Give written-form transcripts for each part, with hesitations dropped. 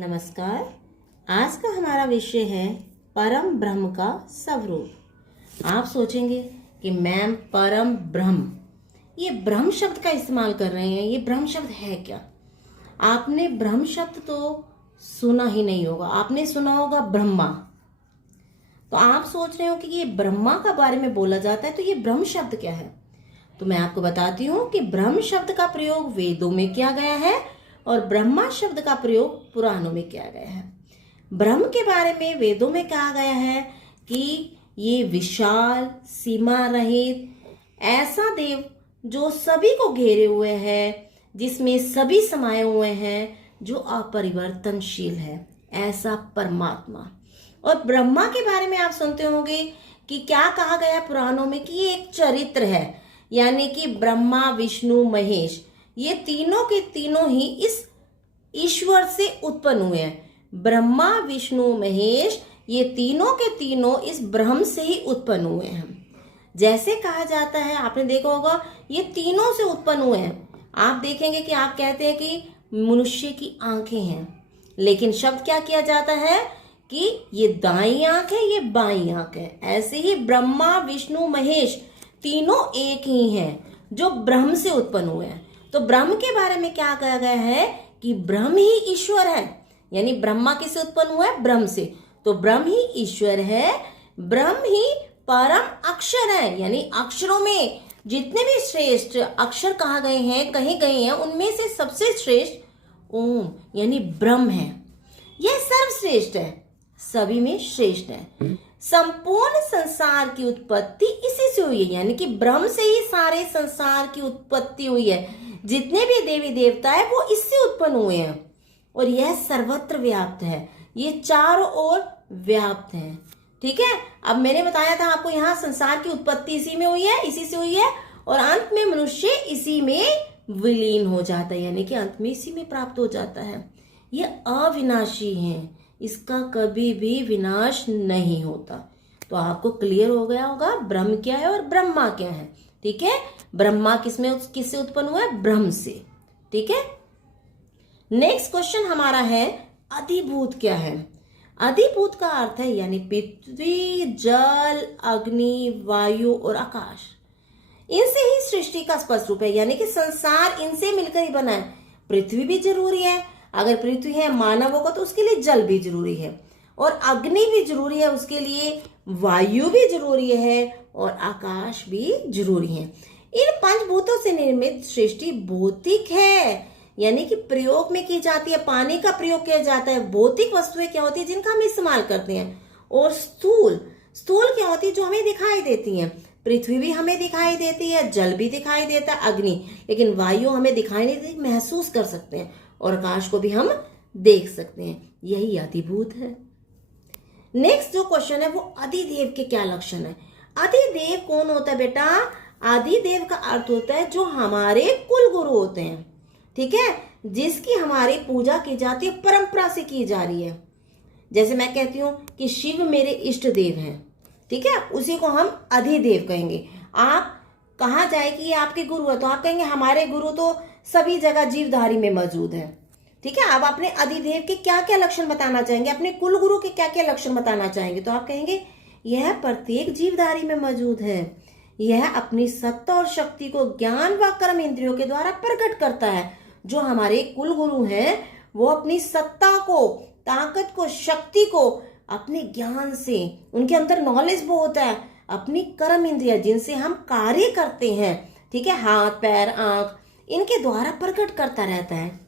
नमस्कार। आज का हमारा विषय है परम ब्रह्म का स्वरूप। आप सोचेंगे कि मैम परम ब्रह्म, ये ब्रह्म शब्द का इस्तेमाल कर रहे हैं, ये ब्रह्म शब्द है क्या? आपने ब्रह्म शब्द तो सुना ही नहीं होगा, आपने सुना होगा ब्रह्मा। तो आप सोच रहे हो कि ये ब्रह्मा का बारे में बोला जाता है, तो ये ब्रह्म शब्द क्या है? तो मैं आपको बताती हूँ कि ब्रह्म शब्द का प्रयोग वेदों में किया गया है और ब्रह्मा शब्द का प्रयोग पुराणों में किया गया है। ब्रह्म के बारे में वेदों में कहा गया है कि ये विशाल, सीमा रहित ऐसा देव जो सभी को घेरे हुए है, जिसमें सभी समाये हुए हैं, जो अपरिवर्तनशील है, ऐसा परमात्मा। और ब्रह्मा के बारे में आप सुनते होंगे कि क्या कहा गया पुराणों में कि ये एक चरित्र है, यानी कि ब्रह्मा, विष्णु, महेश, ये तीनों के तीनों ही इस ईश्वर से उत्पन्न हुए हैं। ब्रह्मा, विष्णु, महेश, ये तीनों के तीनों इस ब्रह्म से ही उत्पन्न हुए हैं। जैसे कहा जाता है, आपने देखा होगा, ये तीनों से उत्पन्न हुए हैं। आप देखेंगे कि आप कहते हैं कि मनुष्य की आंखें हैं, लेकिन शब्द क्या किया जाता है कि ये दाईं आंख है, ये बाईं आंख है। ऐसे ही ब्रह्मा, विष्णु, महेश तीनों एक ही हैं, जो ब्रह्म से उत्पन्न हुए हैं। तो ब्रह्म के बारे में क्या कहा गया है कि ब्रह्म ही ईश्वर है, यानी ब्रह्मा किससे उत्पन्न हुआ है? ब्रह्म से। तो ब्रह्म ही ईश्वर है, ब्रह्म ही परम अक्षर है, यानी अक्षरों में जितने भी श्रेष्ठ अक्षर कहे गए हैं, उनमें से सबसे श्रेष्ठ ओम यानी ब्रह्म है। यह सर्वश्रेष्ठ है, सभी में श्रेष्ठ है। संपूर्ण संसार की उत्पत्ति इसी से हुई है, यानी कि ब्रह्म से ही सारे संसार की उत्पत्ति हुई है। जितने भी देवी देवता है वो इससे उत्पन्न हुए हैं और यह सर्वत्र व्याप्त है, ये चारों ओर व्याप्त है। ठीक है, अब मैंने बताया था आपको, यहाँ संसार की उत्पत्ति इसी में हुई है, इसी से हुई है, और अंत में मनुष्य इसी में विलीन हो जाता है, यानी कि अंत में इसी में प्राप्त हो जाता है। ये अविनाशी है, इसका कभी भी विनाश नहीं होता। तो आपको क्लियर हो गया होगा ब्रह्म क्या है और ब्रह्मा क्या है। ठीक है, ब्रह्मा किससे उत्पन्न हुआ है? ब्रह्म से। ठीक है, नेक्स्ट क्वेश्चन हमारा है अधिभूत क्या है? अधिभूत का अर्थ है यानी पृथ्वी, जल, अग्नि, वायु और आकाश, इनसे ही सृष्टि का स्पष्ट रूप है, यानी कि संसार इनसे मिलकर ही बना है। पृथ्वी भी जरूरी है, अगर पृथ्वी है मानव होगा तो उसके लिए जल भी जरूरी है, और अग्नि भी जरूरी है, उसके लिए वायु भी जरूरी है, और आकाश भी जरूरी है। इन पंचभूतों से निर्मित सृष्टि भौतिक है, यानी कि प्रयोग में की जाती है। पानी का प्रयोग किया जाता है। भौतिक वस्तुएं क्या होती है? जिनका हम इस्तेमाल करते हैं। और स्थूल क्या होती है? जो हमें दिखाई देती है। पृथ्वी भी हमें दिखाई देती है, जल भी दिखाई देता है, अग्नि, लेकिन वायु हमें दिखाई नहीं देती, महसूस कर सकते हैं, और आकाश को भी हम देख सकते हैं। यही अधिभूत है। नेक्स्ट जो क्वेश्चन है वो अधिदेव के क्या लक्षण है? अधिदेव कौन होता है बेटा? अधिदेव का अर्थ होता है जो हमारे कुल गुरु होते हैं। ठीक है, जिसकी हमारी पूजा की जाती है, परंपरा से की जा रही है। जैसे मैं कहती हूँ कि शिव मेरे इष्ट देव हैं, ठीक है, उसी को हम अधिदेव कहेंगे। आप कहा जाए कि ये आपके गुरु है, तो आप कहेंगे हमारे गुरु तो सभी जगह जीवधारी में मौजूद है। ठीक है, आप अपने अधिदेव के क्या क्या लक्षण बताना चाहेंगे, अपने कुल गुरु के क्या क्या लक्षण बताना चाहेंगे, तो आप कहेंगे यह प्रत्येक जीवधारी में मौजूद है। यह अपनी सत्ता और शक्ति को ज्ञान व कर्म इंद्रियों के द्वारा प्रकट करता है। जो हमारे कुल गुरु हैं वो अपनी सत्ता को, ताकत को, शक्ति को अपने ज्ञान से, उनके अंदर नॉलेज बहुत है, अपनी कर्म इंद्रिया जिनसे हम कार्य करते हैं, ठीक है, हाथ, पैर, आंख, इनके द्वारा प्रकट करता रहता है।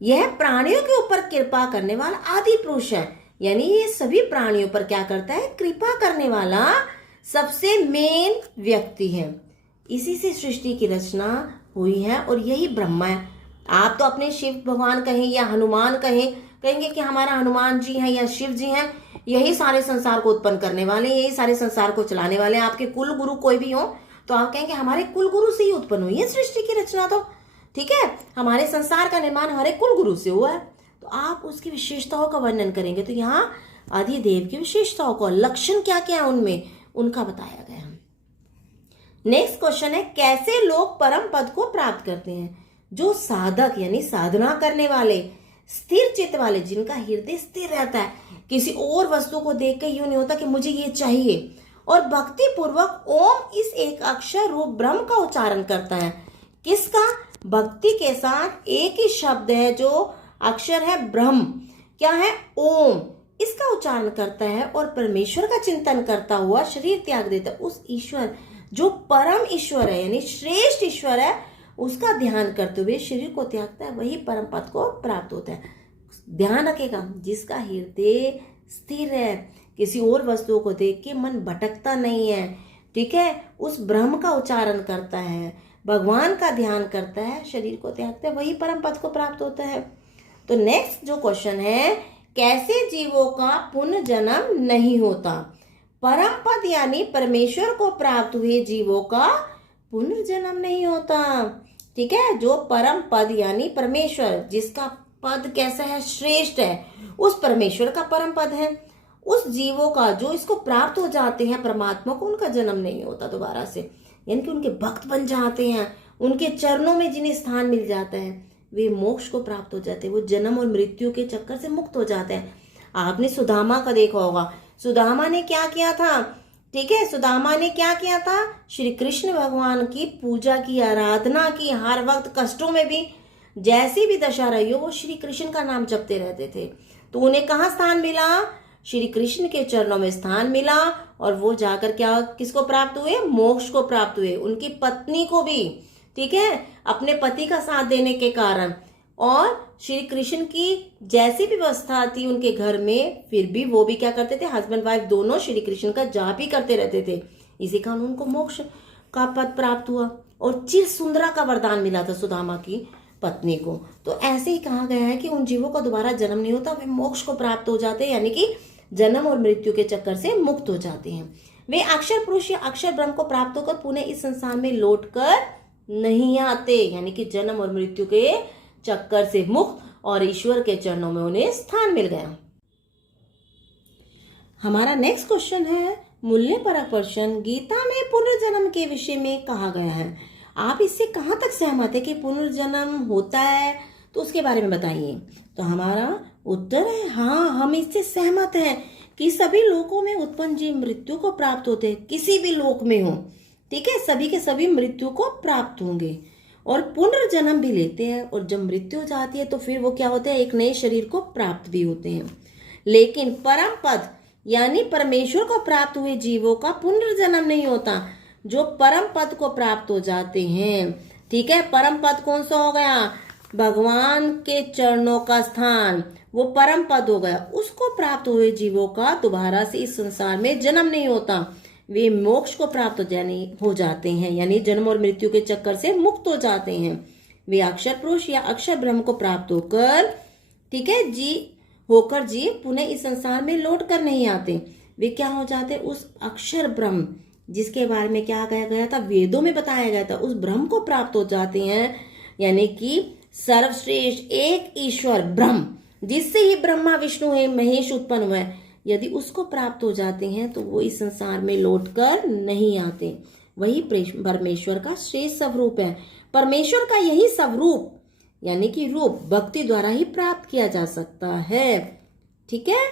यह प्राणियों के ऊपर कृपा करने वाला आदि पुरुष है, यानी ये सभी प्राणियों पर क्या करता है? कृपा करने वाला सबसे मेन व्यक्ति है। इसी से सृष्टि की रचना हुई है और यही ब्रह्मा है। आप तो अपने शिव भगवान कहें या हनुमान कहेंगे कि हमारा हनुमान जी हैं या शिव जी हैं, यही सारे संसार को उत्पन्न करने वाले, यही सारे संसार को चलाने वाले। आपके कुल गुरु कोई भी हो तो आप कहेंगे हमारे कुल गुरु से ही उत्पन्न हुई है सृष्टि की रचना। तो ठीक है, हमारे संसार का निर्माण हमारे कुल गुरु से हुआ है। तो आप उसकी विशेषताओं का वर्णन करेंगे, तो यहाँ अधिदेव की विशेषताओं को, लक्षण क्या क्या है उनमें, उनका बताया गया है। नेक्स्ट क्वेश्चन है कैसे लोग परम पद को प्राप्त करते हैं? जो साधक यानी साधना करने वाले स्थिर चित्त वाले, जिनका हृदय स्थिर रहता है, किसी और वस्तु को देख के यूं नहीं होता कि मुझे ये चाहिए, और भक्ति पूर्वक ओम इस एक अक्षर रूप ब्रह्म का उच्चारण करता है। किसका? भक्ति के साथ एक ही शब्द है जो अक्षर है ब्रह्म, क्या है? ओम, इसका उच्चारण करता है और परमेश्वर का चिंतन करता हुआ शरीर त्याग देता है। उस ईश्वर जो परम ईश्वर है यानी श्रेष्ठ ईश्वर है, उसका ध्यान करते हुए शरीर को त्यागता है, वही परम पद को प्राप्त होता है। ध्यान रखेगा, जिसका हृदय स्थिर है, किसी और वस्तुओं को देख के मन भटकता नहीं है, ठीक है, उस ब्रह्म का उच्चारण करता है, भगवान का ध्यान करता है, शरीर को त्यागता है, वही परम पद को प्राप्त होता है। तो नेक्स्ट जो क्वेश्चन है, कैसे जीवों का पुनर्जन्म नहीं होता? परम पद यानी परमेश्वर को प्राप्त हुए जीवों का पुनर्जन्म नहीं होता, ठीक है। जो परम पद यानी परमेश्वर, जिसका पद कैसा है? श्रेष्ठ है, उस परमेश्वर का परम पद है, उस जीवों का जो इसको प्राप्त हो जाते हैं परमात्मा को, उनका जन्म नहीं होता दोबारा से, यानी कि उनके भक्त बन जाते हैं, उनके चरणों में जिन्हें स्थान मिल जाता है, वे मोक्ष को प्राप्त हो जाते हैं, वो जन्म और मृत्यु के चक्कर से मुक्त हो जाते हैं। आपने सुदामा का देखा होगा, सुदामा ने क्या किया था? ठीक है, सुदामा ने क्या किया था? श्री कृष्ण भगवान की पूजा की, आराधना की, हर वक्त कष्टों में भी, जैसी भी दशा रही हो, वो श्री कृष्ण का नाम जपते रहते थे। तो उन्हें कहाँ स्थान मिला? श्री कृष्ण के चरणों में स्थान मिला, और वो जाकर क्या किसको प्राप्त हुए? मोक्ष को प्राप्त हुए। उनकी पत्नी को भी, ठीक है, अपने पति का साथ देने के कारण, और श्री कृष्ण की जैसी भी व्यवस्था थी उनके घर में, फिर भी वो भी क्या करते थे? हस्बैंड वाइफ दोनों श्री कृष्ण का जाप ही करते रहते थे। इसी कारण उनको मोक्ष का पद प्राप्त हुआ, और चिर सुंदरा का वरदान मिला था सुदामा की पत्नी को। तो ऐसे ही कहा गया है कि उन जीवों का दोबारा जन्म नहीं होता, वे मोक्ष को प्राप्त हो जाते हैं, यानी कि जन्म और मृत्यु के चक्कर से मुक्त हो जाते हैं। वे अक्षर पुरुष या अक्षर ब्रह्म को प्राप्त होकर पुनः इस संसार में लौटकर नहीं आते, यानी कि जन्म और मृत्यु के चक्कर से मुक्त, और ईश्वर के चरणों में उन्हें स्थान मिल गया। हमारा नेक्स्ट क्वेश्चन है, मूल्य परक प्रश्न, गीता में पुनर्जन्म के विषय में कहा गया है, आप इससे कहां तक सहमत है कि पुनर्जन्म होता है? तो उसके बारे में बताइए। तो हमारा उत्तर है हाँ, हम इससे सहमत हैं कि सभी लोकों में उत्पन्न जीव मृत्यु को प्राप्त होते हैं, किसी भी लोक में हो, ठीक है, सभी के सभी मृत्यु को प्राप्त होंगे और पुनर्जन्म भी लेते हैं, और जब मृत्यु हो जाती है तो फिर वो क्या होते हैं? एक नए शरीर को प्राप्त भी होते हैं। लेकिन परम पद यानी परमेश्वर को प्राप्त हुए जीवों का पुनर्जन्म नहीं होता, जो परम पद को प्राप्त हो जाते हैं, ठीक है। परम पद कौन सा हो गया? भगवान के चरणों का स्थान, वो परम पद हो गया। उसको प्राप्त हुए जीवों का दोबारा से इस संसार में जन्म नहीं होता, वे मोक्ष को प्राप्त हो जाते हैं, यानी जन्म और मृत्यु के चक्कर से मुक्त हो जाते हैं। वे अक्षर पुरुष या अक्षर ब्रह्म को प्राप्त होकर, ठीक है, जीव पुनः इस संसार में लौट कर नहीं आते। वे क्या हो जाते? उस अक्षर ब्रह्म जिसके बारे में क्या कहा गया था? वेदों में बताया गया था, उस ब्रह्म को प्राप्त हो जाते हैं, यानी कि सर्वश्रेष्ठ एक ईश्वर ब्रह्म, जिससे ही ब्रह्मा विष्णु है महेश उत्पन्न हुआ है, यदि उसको प्राप्त हो जाते हैं तो वो इस संसार में लौटकर नहीं आते। वही परमेश्वर का श्रेष्ठ स्वरूप है। परमेश्वर का यही स्वरूप यानी कि रूप भक्ति द्वारा ही प्राप्त किया जा सकता है, ठीक है।